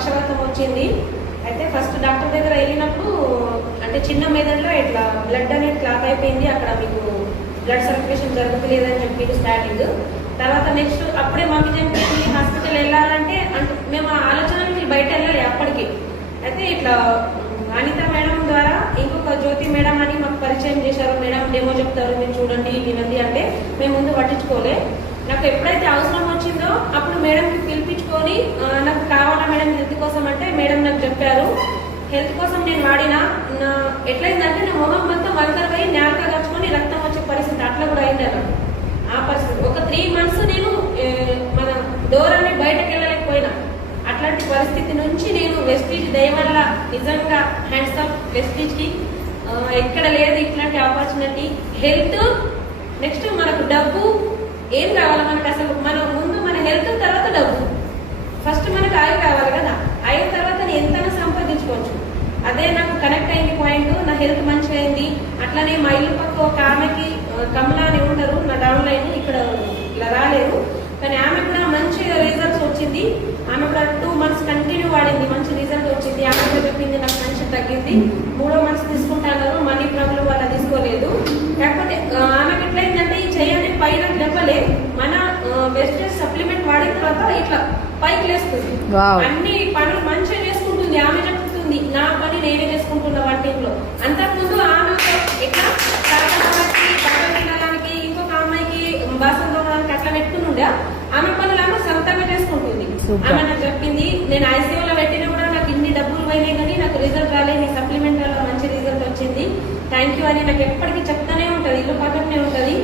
పక్షవాతం వచ్చింది. అయితే ఫస్ట్ డాక్టర్ దగ్గర వెళ్ళినప్పుడు అంటే చిన్న మెదడులో ఇట్లా బ్లడ్ అనేది క్లాట్ అయిపోయింది, అక్కడ మీకు బ్లడ్ సర్క్యులేషన్ జరుగుతలేదని చెప్పింది స్టార్టింగ్. తర్వాత నెక్స్ట్ అప్పుడే మమ్మీ చెప్పింది హాస్పిటల్ వెళ్ళాలంటే అంటే మేము ఆలోచన నుంచి బయట వెళ్ళాలి అప్పటికి. అయితే ఇట్లా అనిత మేడం ద్వారా ఇంకొక జ్యోతి మేడం అని మాకు పరిచయం చేశారు. మేడం డెమో చెప్తారు, మీరు చూడండి వినండి అంటే మేము ముందు పట్టించుకోలే. నాకు ఎప్పుడైతే అవసరం వచ్చిందో అప్పుడు మేడంకి పిలిపించుకొని నాకు కావాలా మేడం హెల్త్ కోసం అంటే మేడం నాకు చెప్పారు. హెల్త్ కోసం నేను వాడినా ఎట్లయిందంటే నా మొహం మొత్తం వంకర పోయి నేలక కలుచుకొని రక్తం వచ్చే పరిస్థితి అట్లా కూడా అయింది అన్నమాట. ఆ పరిస్థితి ఒక 3 months నేను మన డోర్ అని బయటకు వెళ్ళలేకపోయినా. అట్లాంటి పరిస్థితి నుంచి నేను వెస్టీజ్ దయ వల్ల నిజంగా హ్యాండ్స్ ఆఫ్ వెస్టీజ్కి. ఎక్కడ లేదు ఇట్లాంటి ఆపర్చునిటీ. హెల్త్ నెక్స్ట్ మనకు డబ్బు ఏం కావాలి మనకు అసలు మనం ముందు మన హెల్త్ తర్వాత డబ్బు. ఫస్ట్ మనకు ఆయువు కావాలి కదా, ఆయువు తర్వాత నేను ఎంతైనా సంపాదించుకోవచ్చు. అదే నాకు కనెక్ట్ అయింది పాయింట్. నా హెల్త్ మంచిగా అయింది. అట్లానే మా ఇల్లు పక్క ఒక ఆమెకి కమలా అని ఉంటారు, నా డౌన్ లైన్ ఇక్కడ ఇలా రాలేదు, కానీ ఆమె కూడా మంచి రిజల్ట్స్ వచ్చింది. ఆమె కూడా 2 months కంటిన్యూ వాడింది, మంచి రిజల్ట్ వచ్చింది. ఆమె కూడా చెప్పింది నాకు మంచి తగ్గింది. 3వ month తీసుకుంటాను, మనీ ప్రాబ్లం వల్ల తీసుకోలేదు. కాకపోతే ఆమెకి ఎట్లయిందంటే ఈ చెయ్యని పైన లేపలే, మన వెస్టేజ్ సప్లిమెంట్ వాడిన తర్వాత ఇట్లా పైకి లేస్తుంది. అన్ని పనులు మంచిగా చేసుకుంటుంది. ఆమె చెప్తుంది నా పని నేనే చేసుకుంటున్నా వంటింట్లో. అంతకుముందు ఆమె ఇట్లా బట్టలు తినడానికి ఇంకొక అమ్మాయికి బాసలు తోమడానికి అట్లా పెట్టుకుంటుండే. ఆమె పనులు ఆమె సొంతంగా చేసుకుంటుంది. ఆమె నాకు చెప్పింది నేను ఐసీయూలో పెట్టినా కూడా నాకు ఇన్ని డబ్బులు పోయినాయి కానీ నాకు రిజల్ట్ రాలేదు, నీ సప్లిమెంట్ వల్ల మంచి రిజల్ట్ వచ్చింది, థ్యాంక్ యూ అని నాకు ఎప్పటికీ చెప్తానే ఉంటుంది. ఇల్లు పక్కనే ఉంటుంది.